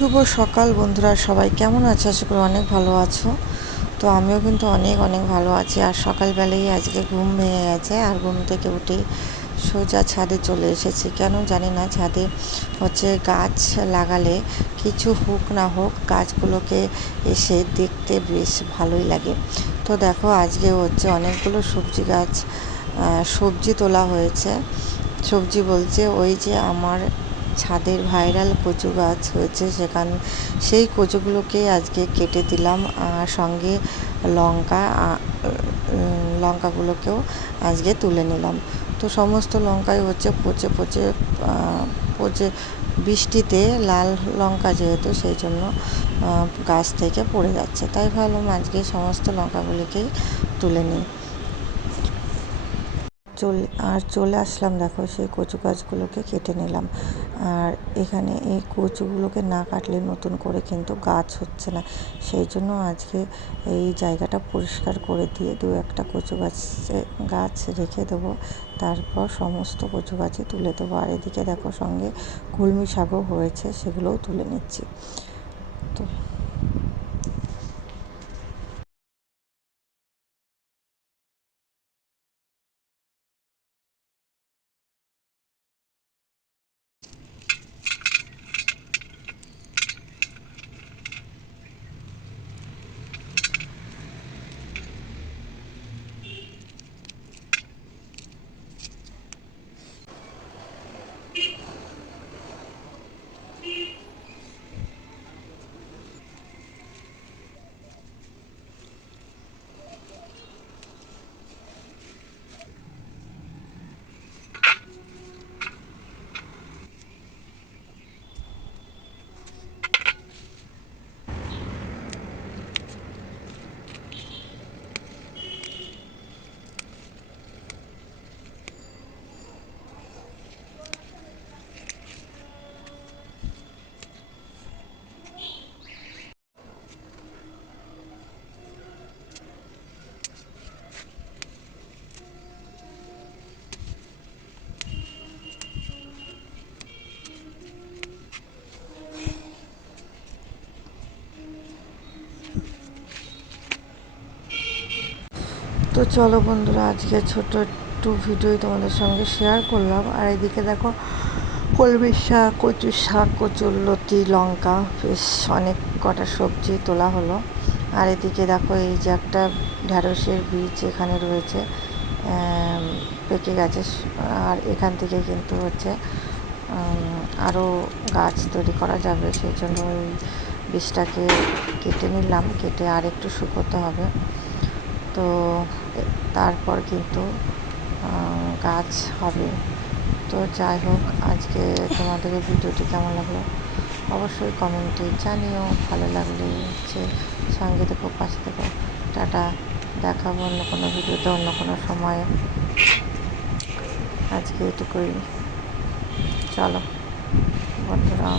শুভ সকাল বন্ধুরা, সবাই কেমন আছো? আশা করি অনেক ভালো আছো। তো আমিও কিন্তু অনেক অনেক ভালো আছি। আর সকালবেলায় আজকে ঘুম ভেঙে গেছে, আর ঘুম থেকে উঠে সোজা ছাদে চলে এসেছি। কেন জানি না, ছাদে গাছ লাগালে কিছু হোক না হোক গাছগুলোকে এসে দেখতে বেশ ভালোই লাগে। তো দেখো, আজকে অনেকগুলো সবজি গাছ, সবজি তোলা হয়েছে। সবজি বলছে, ওই যে আমার ছাদের ভাইরাল কচু গাছ হয়েছে, সেই কচুগুলোকে আজকে কেটে দিলাম। আর সঙ্গে লঙ্কা লঙ্কাগুলোকেও আজকে তুলে নিলাম। তো সমস্ত লঙ্কাই পচে পচে পচে বৃষ্টিতে লাল লঙ্কা যেহেতু, সেই জন্য গাছ থেকে পড়ে যাচ্ছে। তাই ভাবলাম আজকে সমস্ত লঙ্কাগুলিকেই তুলে নিই। চলে আসলাম, দেখো সেই কচু গাছগুলোকে কেটে নিলাম। আর এখানে এই কচুগুলোকে না কাটলে নতুন করে কিন্তু গাছ হচ্ছে না, সেই জন্য আজকে এই জায়গাটা পরিষ্কার করে দিয়ে একটা কচু গাছ রেখে দেবো। তারপর সমস্ত কচু গাছই তুলে দেবো। আর এদিকে দেখো, সঙ্গে কলমি শাকও হয়েছে, সেগুলোও তুলে নিচ্ছি। তো তো চলো বন্ধুরা, আজকে ছোট একটু ভিডিও তোমাদের সঙ্গে শেয়ার করলাম। আর এদিকে দেখো, কলমির শাক, কচু শাক, কচুরলতি, লঙ্কা, বেশ অনেক কটা সবজি তোলা হলো। আর এদিকে দেখো, এই যে একটা ঢ্যাঁড়সের বীজ এখানে রয়েছে, পেকে গেছে। আর এখান থেকে কিন্তু আরও গাছ তৈরি করা যাবে, সেই জন্য ওই বীজটাকে কেটে নিলাম। কেটে আর একটু শুকোতে হবে। তো তারপর কিন্তু গাছ হবে। তো যাই হোক, আজকে তোমাদের এই ভিডিওটি কেমন লাগলো অবশ্যই কমেন্টে জানিও। ভালো লাগলে সঙ্গে থেকো, পাশে থেকো। টাটা, দেখাবো অন্য কোনো ভিডিওতে, অন্য কোনো সময়ে। আজকে এটুকুই। চলো বন্ধুরা।